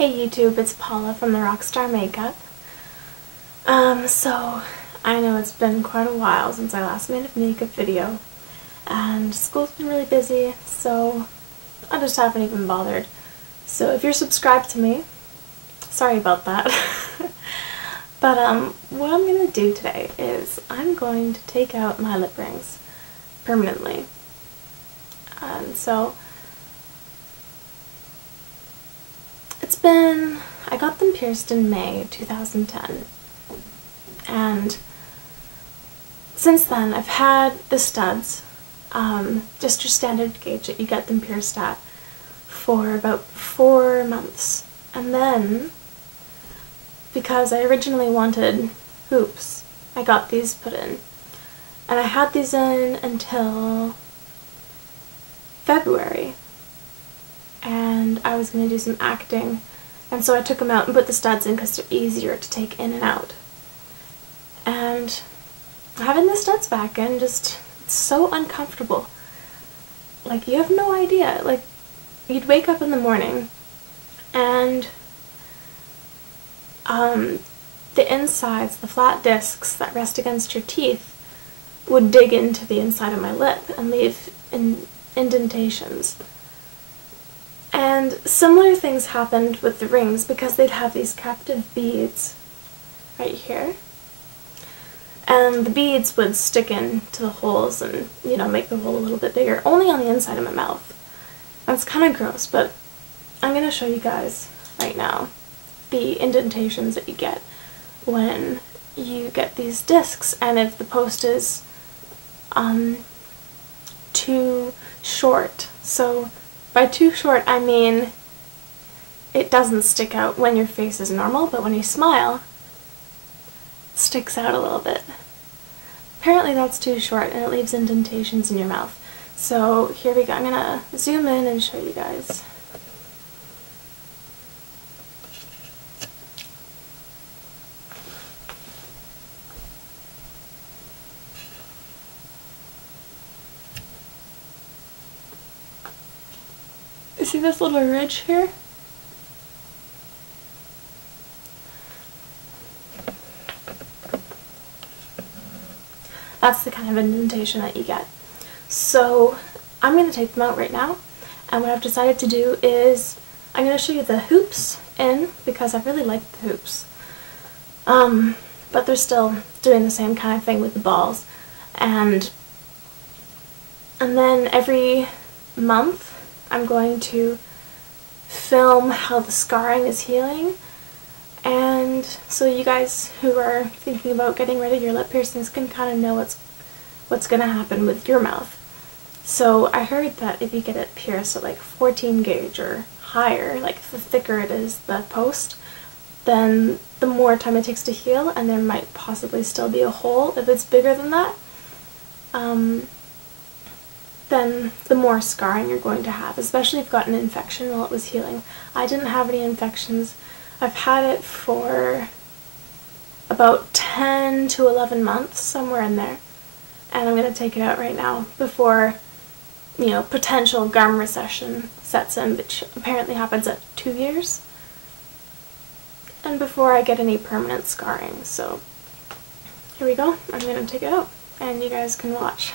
Hey YouTube, it's Paula from the Rockstar Makeup. So I know it's been quite a while since I last made a makeup video, and school's been really busy, so I just haven't even bothered. So if you're subscribed to me, sorry about that. But what I'm gonna do today is I'm going to take out my lip rings permanently. And so I got them pierced in May 2010, and since then I've had the studs, just your standard gauge that you get them pierced at, for about 4 months. And then, because I originally wanted hoops, I got these put in, and I had these in until February, and I was going to do some acting, and so I took them out and put the studs in because they're easier to take in and out. And having the studs back in, it's so uncomfortable. Like, you have no idea. Like, you'd wake up in the morning and the insides, the flat discs that rest against your teeth, would dig into the inside of my lip and leave indentations. And similar things happened with the rings because they'd have these captive beads right here. And the beads would stick into the holes and, you know, make the hole a little bit bigger, only on the inside of my mouth. That's kind of gross, but I'm going to show you guys right now the indentations that you get when you get these discs, and if the post is too short. So by too short, I mean it doesn't stick out when your face is normal, but when you smile, it sticks out a little bit. Apparently that's too short and it leaves indentations in your mouth. So here we go. I'm gonna zoom in and show you guys. You see this little ridge here? That's the kind of indentation that you get. So I'm going to take them out right now, and what I've decided to do is I'm going to show you the hoops in, because I really like the hoops. But they're still doing the same kind of thing with the balls. And then every month I'm going to film how the scarring is healing, and so you guys who are thinking about getting rid of your lip piercings can kind of know what's going to happen with your mouth. So I heard that if you get it pierced at like 14 gauge or higher, like the thicker it is, the post, then the more time it takes to heal, and there might possibly still be a hole if it's bigger than that. Then the more scarring you're going to have, especially if you've got an infection while it was healing. I didn't have any infections. I've had it for about 10 to 11 months, somewhere in there. And I'm going to take it out right now before, you know, potential gum recession sets in, which apparently happens at 2 years. And before I get any permanent scarring. So here we go. I'm going to take it out and you guys can watch.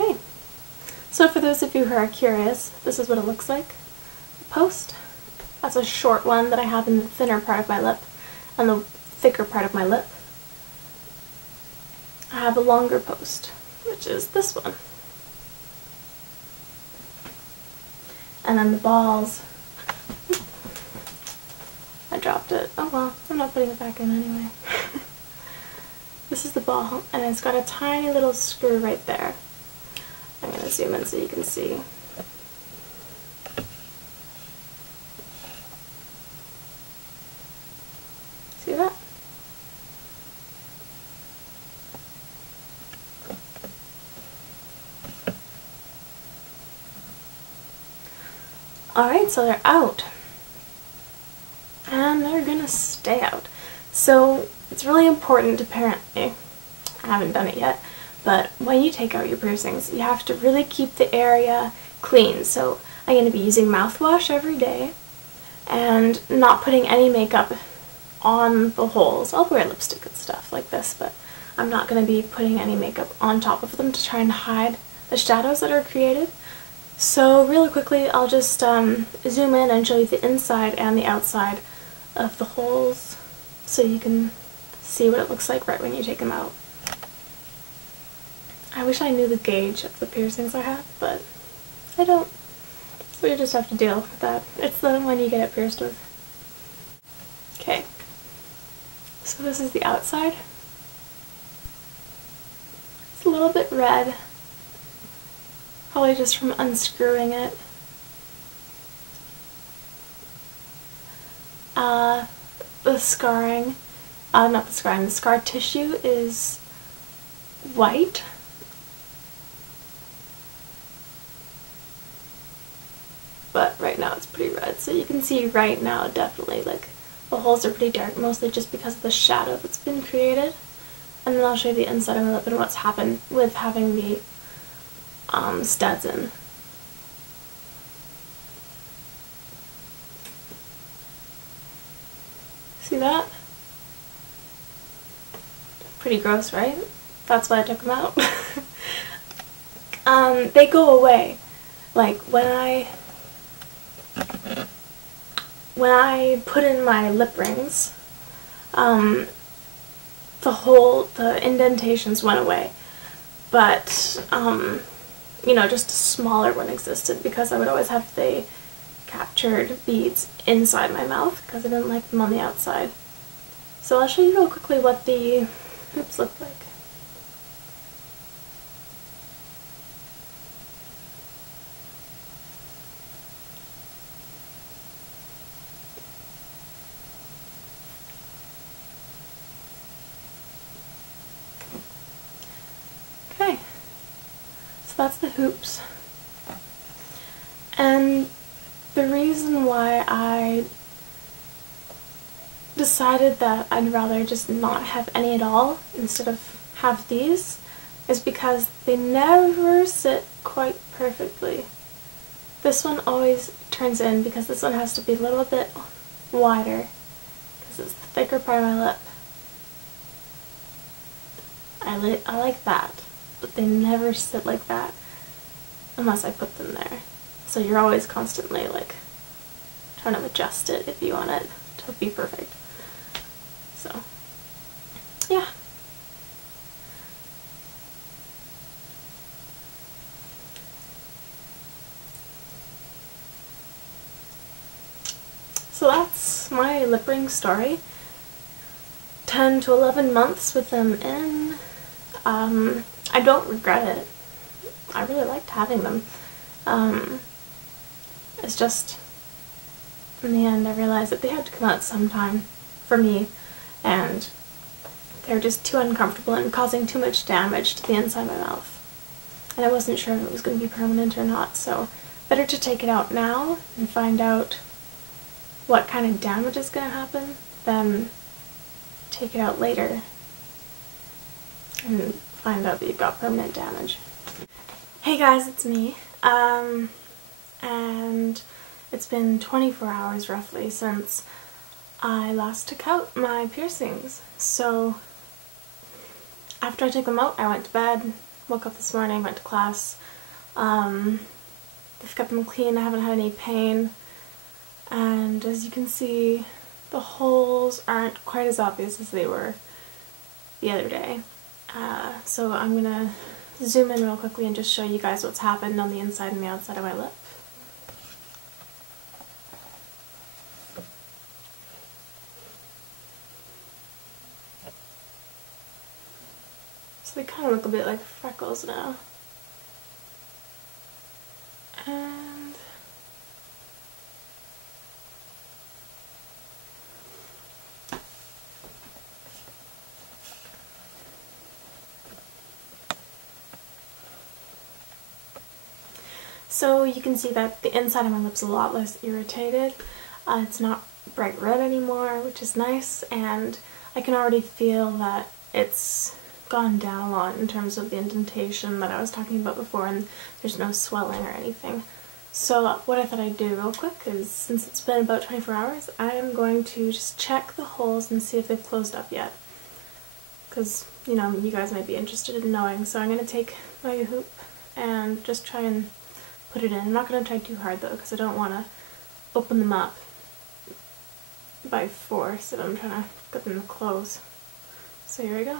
Okay, so for those of you who are curious, this is what it looks like. Post. That's a short one that I have in the thinner part of my lip, and the thicker part of my lip. I have a longer post, which is this one. And then the balls. I dropped it. Oh well, I'm not putting it back in anyway. This is the ball, and it's got a tiny little screw right there. I'm going to zoom in so you can see. Alright, so they're out. And they're gonna stay out. So it's really important, apparently, I haven't done it yet, but when you take out your piercings, you have to really keep the area clean. So I'm going to be using mouthwash every day and not putting any makeup on the holes. I'll wear lipstick and stuff like this, but I'm not going to be putting any makeup on top of them to try and hide the shadows that are created. So really quickly, I'll just zoom in and show you the inside and the outside of the holes so you can see what it looks like right when you take them out. I wish I knew the gauge of the piercings I have, but I don't. So you just have to deal with that. It's the one you get it pierced with. Okay, so this is the outside. It's a little bit red, probably just from unscrewing it. The scarring, not the scarring, the scar tissue is white. But right now it's pretty red, so you can see right now definitely like the holes are pretty dark, mostly just because of the shadow that's been created. And then I'll show you the inside of my lip and what's happened with having the studs in. See that? Pretty gross, right? That's why I took them out. They go away. Like when I put in my lip rings, the indentations went away. But, you know, just a smaller one existed because I would always have the captured beads inside my mouth because I didn't like them on the outside. So I'll show you real quickly what the hoops look like. Okay, so that's the hoops. And the reason why I decided that I'd rather just not have any at all instead of have these is because they never sit quite perfectly. This one always turns in because this one has to be a little bit wider because it's the thicker part of my lip. I like that, but they never sit like that unless I put them there. So you're always constantly like trying to adjust it if you want it to be perfect. So, yeah. So that's my lip ring story. 10 to 11 months with them in. I don't regret it. I really liked having them. It's just, in the end, I realized that they had to come out sometime for me, and they're just too uncomfortable and causing too much damage to the inside of my mouth. And I wasn't sure if it was going to be permanent or not, so better to take it out now and find out what kind of damage is going to happen than take it out later and find out that you've got permanent damage. Hey guys, it's me. And it's been 24 hours roughly since I last took out my piercings. So after I took them out, I went to bed, woke up this morning, went to class. I've kept them clean, I haven't had any pain. And as you can see, the holes aren't quite as obvious as they were the other day. So I'm gonna zoom in real quickly and just show you guys what's happened on the inside and the outside of my lip. So they kind of look a bit like freckles now. And So you can see that the inside of my lip's a lot less irritated. It's not bright red anymore, which is nice, and I can already feel that it's gone down a lot in terms of the indentation that I was talking about before, and there's no swelling or anything. So what I thought I'd do real quick is, since it's been about 24 hours, I am going to just check the holes and see if they've closed up yet. Because, you know, you guys might be interested in knowing. So I'm going to take my hoop and just try and put it in. I'm not going to try too hard though, because I don't want to open them up by force if I'm trying to get them to close. So here we go.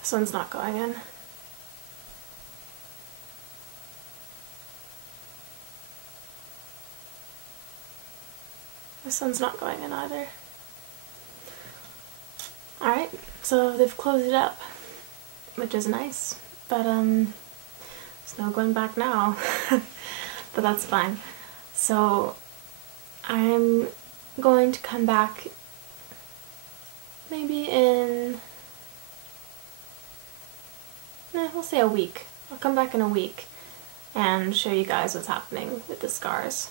This one's not going in. This one's not going in either. Alright, so they've closed it up, which is nice, but there's no going back now. But that's fine. So I'm going to come back maybe in, we'll say a week. I'll come back in a week and show you guys what's happening with the scars.